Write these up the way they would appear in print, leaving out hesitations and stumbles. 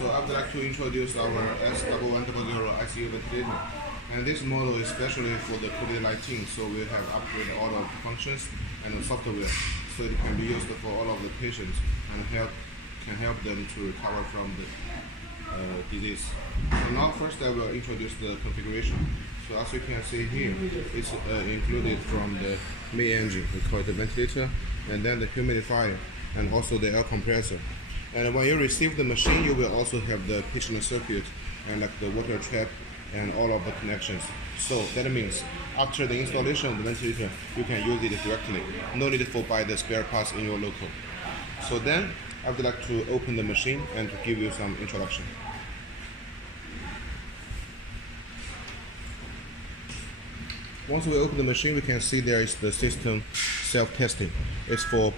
So I would like to introduce our S1100 ICU ventilator. And this model is especially for the COVID-19, so we have upgraded all of the functions and the software, so it can be used for all of the patients and can help them to recover from the disease. So now first I will introduce the configuration. So as you can see here, it's included from the main engine, we call it the ventilator, and then the humidifier, and also the air compressor. And when you receive the machine, you will also have the patient circuit and like the water trap and all of the connections. So that means after the installation of the ventilator, you can use it directly. No need for buy the spare parts in your local. So then I would like to open the machine and to give you some introduction. Once we open the machine, we can see there is the system self-testing. It's for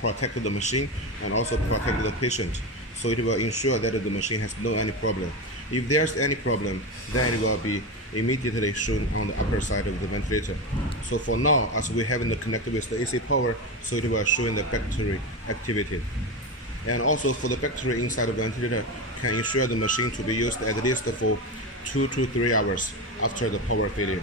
protect the machine and also protect the patient. So it will ensure that the machine has no any problem. If there's any problem, then it will be immediately shown on the upper side of the ventilator. So for now, as we haven't connected with the AC power, so it will show in the battery activity. And also for the battery inside of the ventilator can ensure the machine to be used at least for 2 to 3 hours after the power failure.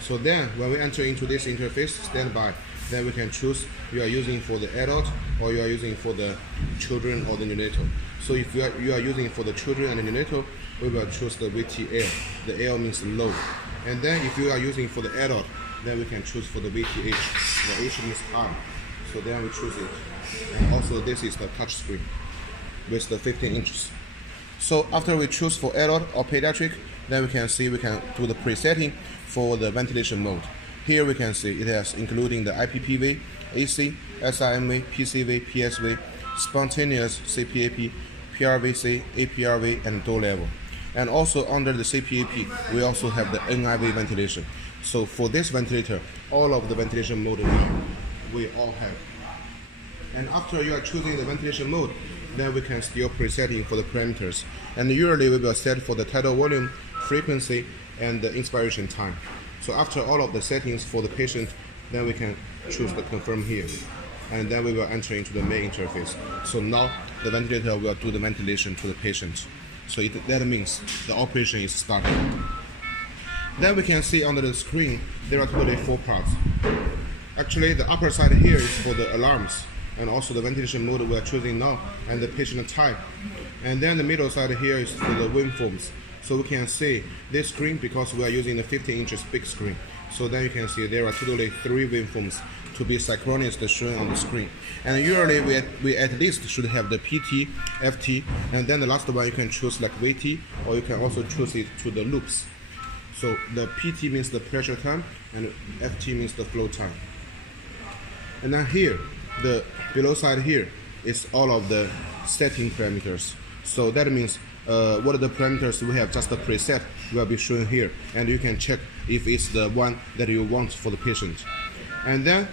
So then when we enter into this interface, standby, then we can choose you are using for the adult or you are using for the children or the neonatal. So if you are using for the children and the neonatal, we will choose the VTL. The L means low. And then if you are using for the adult, then we can choose for the VTH. The H means high. So then we choose it. And also this is the touch screen with the 15 inches. So after we choose for adult or pediatric, then we can see we can do the presetting for the ventilation mode. Here we can see it has including the IPPV, AC, SIMV, PCV, PSV, spontaneous CPAP, PRVC, APRV, and door level. And also under the CPAP, we also have the NIV ventilation. So for this ventilator, all of the ventilation mode we all have. And after you are choosing the ventilation mode, then we can still presetting for the parameters. And usually we will set for the tidal volume, frequency, and the inspiration time. So after all of the settings for the patient, then we can choose the confirm here. And then we will enter into the main interface. So now the ventilator will do the ventilation to the patient. So that means the operation is starting. Then we can see under the screen, there are totally 4 parts. Actually, the upper side here is for the alarms, and also the ventilation mode we are choosing now, and the patient type. And then the middle side here is for the waveforms. So we can see this screen, because we are using the 15 inches big screen. So then you can see there are totally 3 waveforms to be synchronously shown on the screen. And usually we at least should have the PT, FT, and then the last one you can choose like VT, or you can also choose it to the loops. So the PT means the pressure time, and FT means the flow time. And then here, the below side here is all of the setting parameters. So that means what are the parameters we have just a preset will be shown here, and you can check if it's the one that you want for the patient. And then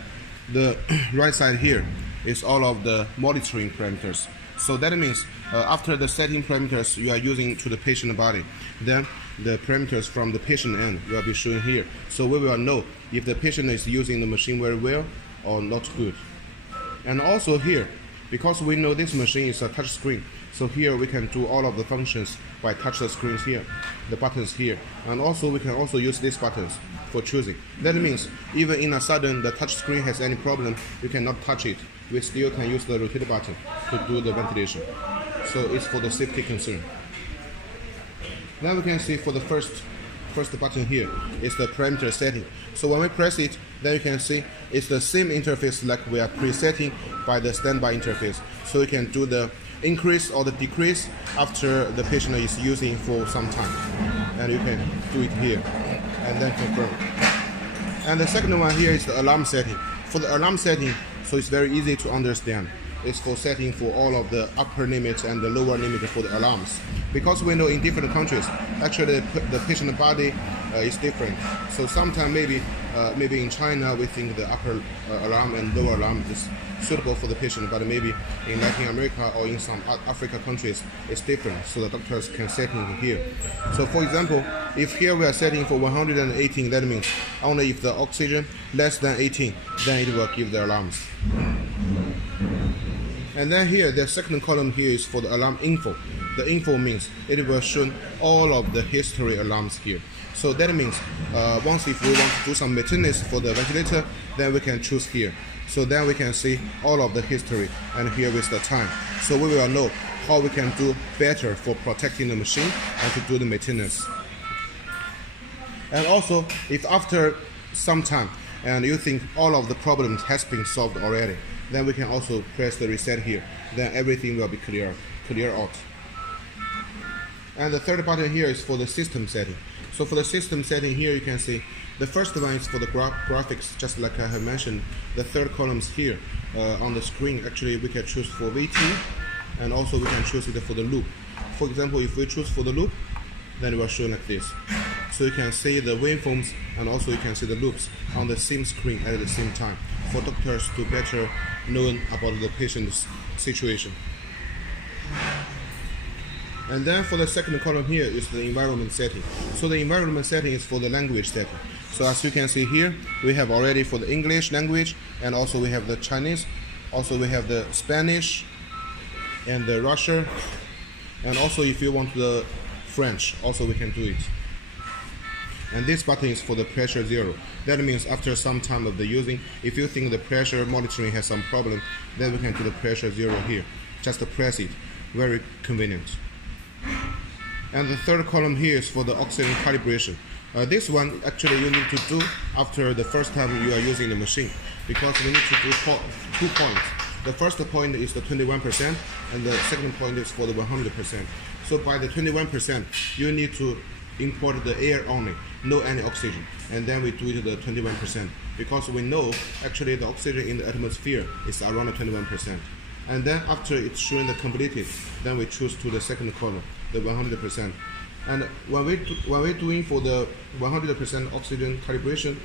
the right side here is all of the monitoring parameters. So that means after the setting parameters you are using to the patient body, then the parameters from the patient end will be shown here. So we will know if the patient is using the machine very well or not good. And also here, because we know this machine is a touch screen, so here we can do all of the functions by touch the screens here, the buttons here, and also we can also use these buttons for choosing. That means even in a sudden the touch screen has any problem, you cannot touch it. We still can use the rotate button to do the ventilation. So it's for the safety concern. Then we can see for the first button here is the parameter setting. So when we press it, then you can see it's the same interface like we are presetting by the standby interface. So you can do the increase or the decrease after the patient is using for some time. And you can do it here and then confirm. And the second one here is the alarm setting. For the alarm setting, so it's very easy to understand. It's for setting for all of the upper limits and the lower limit for the alarms. Because we know in different countries, actually the patient body is different. So sometimes maybe in China we think the upper alarm and lower alarm is suitable for the patient, but maybe in Latin America or in some Africa countries it's different. So the doctors can set it here. So for example, if here we are setting for 118, that means only if the oxygen less than 18, then it will give the alarms. And then here, the second column here is for the alarm info. The info means it will show all of the history alarms here. So that means once if we want to do some maintenance for the ventilator, then we can choose here. So then we can see all of the history, and here is the time. So we will know how we can do better for protecting the machine and to do the maintenance. And also, if after some time and you think all of the problems has been solved already, then we can also press the reset here. Then everything will be clear out. And the third button here is for the system setting. So for the system setting here, you can see the first one is for the graphics, just like I have mentioned. The third column is here on the screen. Actually, we can choose for VT, and also we can choose it for the loop. For example, if we choose for the loop, then it will show like this. So you can see the waveforms, and also you can see the loops on the same screen at the same time for doctors to better know about the patient's situation. And then for the second column here is the environment setting. So the environment setting is for the language setting. So as you can see here, we have already for the English language, and also we have the Chinese, also we have the Spanish and the Russian, and also if you want the French, also we can do it. And this button is for the pressure 0. That means after some time of the using, if you think the pressure monitoring has some problem, then we can do the pressure 0 here. Just press it. Very convenient. And the third column here is for the oxygen calibration. This one actually you need to do after the first time you are using the machine, because we need to do 2 points. The first point is the 21%, and the second point is for the 100%. So by the 21%, you need to import the air only, no any oxygen, and then we do it the 21%, because we know actually the oxygen in the atmosphere is around 21%. And then after it's shown the completed, then we choose to the second column, the 100%. And when we're doing for the 100% oxygen calibration,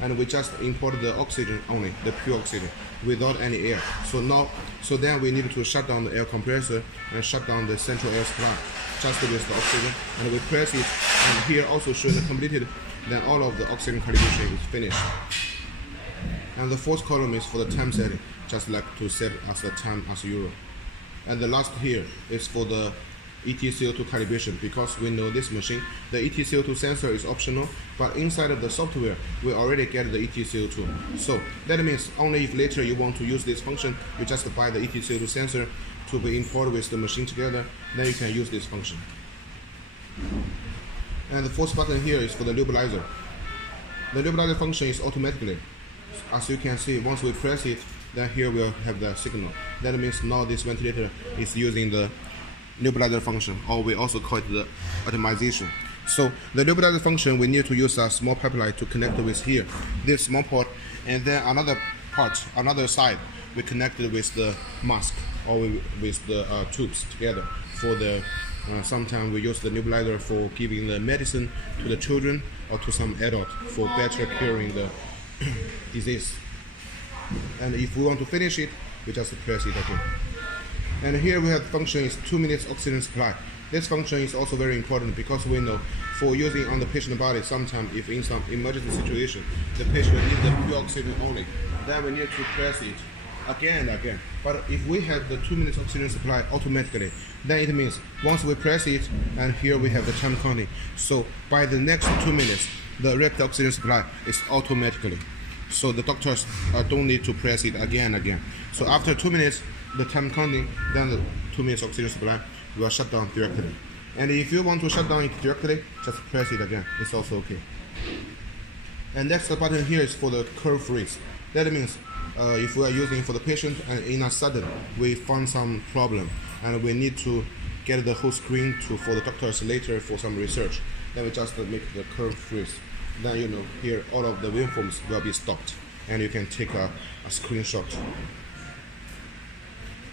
and we just import the oxygen only, the pure oxygen, without any air. So then we need to shut down the air compressor and shut down the central air supply, just with the oxygen, and we press it, and here also shown the completed, then all of the oxygen calibration is finished. And the fourth column is for the time setting, just like to set as the time as Euro. And the last here is for the ETCO2 calibration, because we know this machine, the ETCO2 sensor is optional, but inside of the software, we already get the ETCO2. So that means only if later you want to use this function, you just buy the ETCO2 sensor to be imported with the machine together, then you can use this function. And the fourth button here is for the nebulizer. The nebulizer function is automatically. As you can see, once we press it, then here we'll have the signal. That means now this ventilator is using the nebulizer function, or we also call it the atomization. So the nebulizer function, we need to use a small pipeline to connect with here, this small port, and then another side, we connected with the mask, or with the tubes together. For the sometimes we use the nebulizer for giving the medicine to the children or to some adult for better curing the disease. And if we want to finish it, we just press it again. And here we have the function is 2 minutes oxygen supply. This function is also very important, because we know for using on the patient body, sometimes if in some emergency situation, the patient needs the pure oxygen only, then we need to press it again and again. But if we have the 2 minutes oxygen supply automatically, then it means once we press it, and here we have the time counting. So by the next 2 minutes, the rapid oxygen supply is automatically. So the doctors don't need to press it again and again. So after 2 minutes, the time counting, then the 2 minutes oxygen supply will shut down directly. And if you want to shut down it directly, just press it again. It's also okay. And next button here is for the curve freeze. That means if we are using for the patient and in a sudden we found some problem and we need to get the whole screen for the doctors later for some research, then we just make the curve freeze. Then you know here all of the waveforms will be stopped, and you can take a screenshot.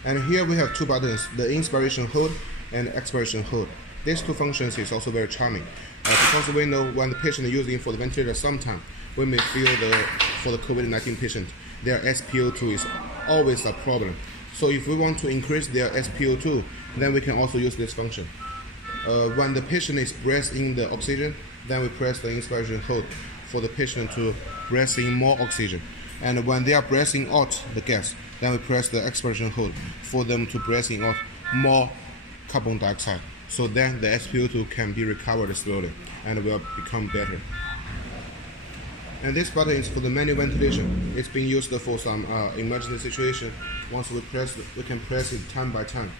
And here we have 2 buttons, the inspiration hold and expiration hold. These 2 functions is also very charming, because we know when the patient is using for the ventilator, sometimes we may feel for the COVID-19 patient, their SpO2 is always a problem. So if we want to increase their SpO2, then we can also use this function. When the patient is breathing in the oxygen, then we press the inspiration hold for the patient to breathe in more oxygen. And when they are breathing out the gas, Then we press the expiration hold for them to breathing out more carbon dioxide. So then the SpO2 can be recovered slowly and will become better. And this button is for the manual ventilation. It's being used for some emergency situation. Once we press, we can press it time by time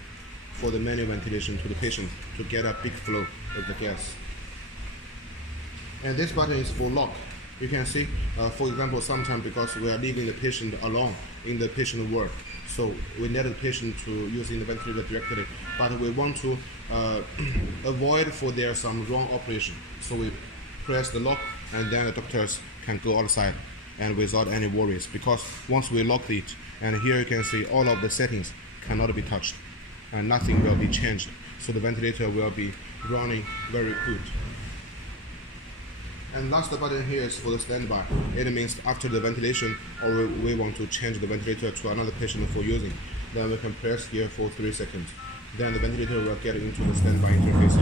for the manual ventilation to the patient to get a big flow of the gas. And this button is for lock. You can see, for example, sometimes because we are leaving the patient alone in the patient ward, so we need the patient to using the ventilator directly, but we want to avoid for there some wrong operation. So we press the lock, and then the doctors can go outside and without any worries, because once we lock it, and here you can see all of the settings cannot be touched and nothing will be changed. So the ventilator will be running very good. And last button here is for the standby. It means after the ventilation, or we want to change the ventilator to another patient for using, then we can press here for 3 seconds. Then the ventilator will get into the standby interface.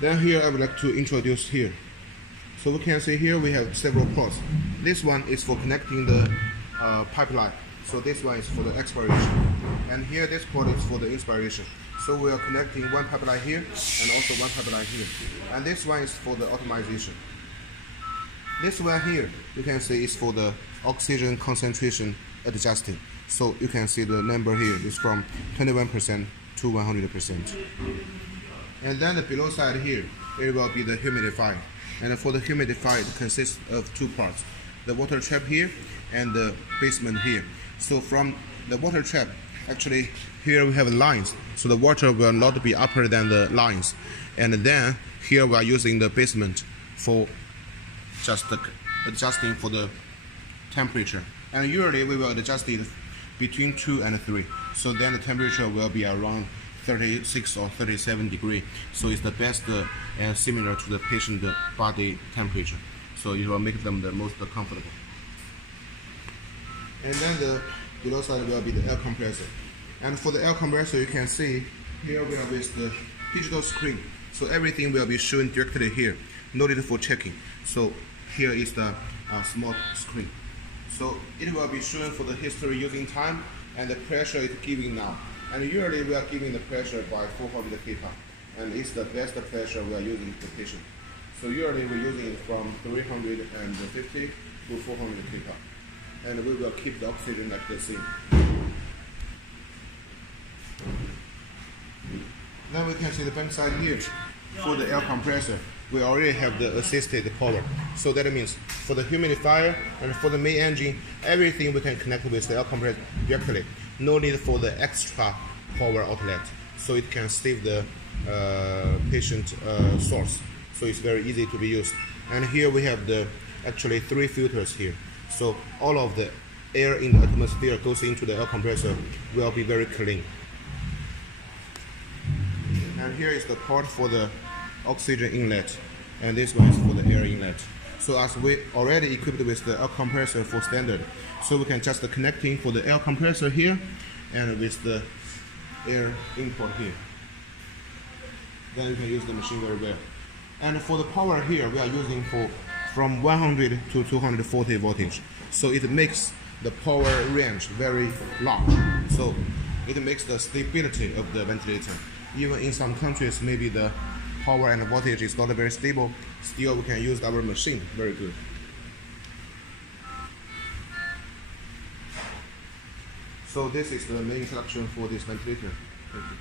Then here I would like to introduce here. So we can see here we have several ports. This one is for connecting the pipeline. So this one is for the expiration. And here this port is for the inspiration. So we are connecting one pipeline here and also one pipeline here. And this one is for the optimization. This one here, you can see is for the oxygen concentration adjusting. So you can see the number here is from 21% to 100%. And then the below side here, it will be the humidifier. And for the humidifier, it consists of two parts. The water trap here and the basement here. So from the water trap, actually here we have lines, so the water will not be upper than the lines. And then here we are using the basement for just adjusting for the temperature. And usually we will adjust it between 2 and 3. So then the temperature will be around 36 or 37 degrees. So it's the best and similar to the patient body temperature. So it will make them the most comfortable. And then the below side will be the air compressor. And for the air compressor, you can see here we are with the digital screen. So everything will be shown directly here, no need for checking. So here is the small screen. So it will be shown for the history using time and the pressure it's giving now. And usually we are giving the pressure by 400 kPa, and it's the best pressure we are using for patient. So usually we're using it from 350 to 400 kPa, and we will keep the oxygen like the same. Then we can see the back side here for the air compressor. We already have the assisted power. So that means for the humidifier and for the main engine, everything we can connect with the air compressor directly. No need for the extra power outlet. So it can save the patient source. So it's very easy to be used. And here we have the actually 3 filters here. So all of the air in the atmosphere goes into the air compressor will be very clean. And here is the port for the oxygen inlet, and this one is for the air inlet. So as we already equipped with the air compressor for standard, so we can just connecting for the air compressor here and with the air import here. Then you can use the machine very well. And for the power here, we are using from 100 to 240 voltage. So it makes the power range very long. So it makes the stability of the ventilator. Even in some countries, maybe the power and the voltage is not very stable, still we can use our machine very good. So this is the main introduction for this ventilator. Thank you.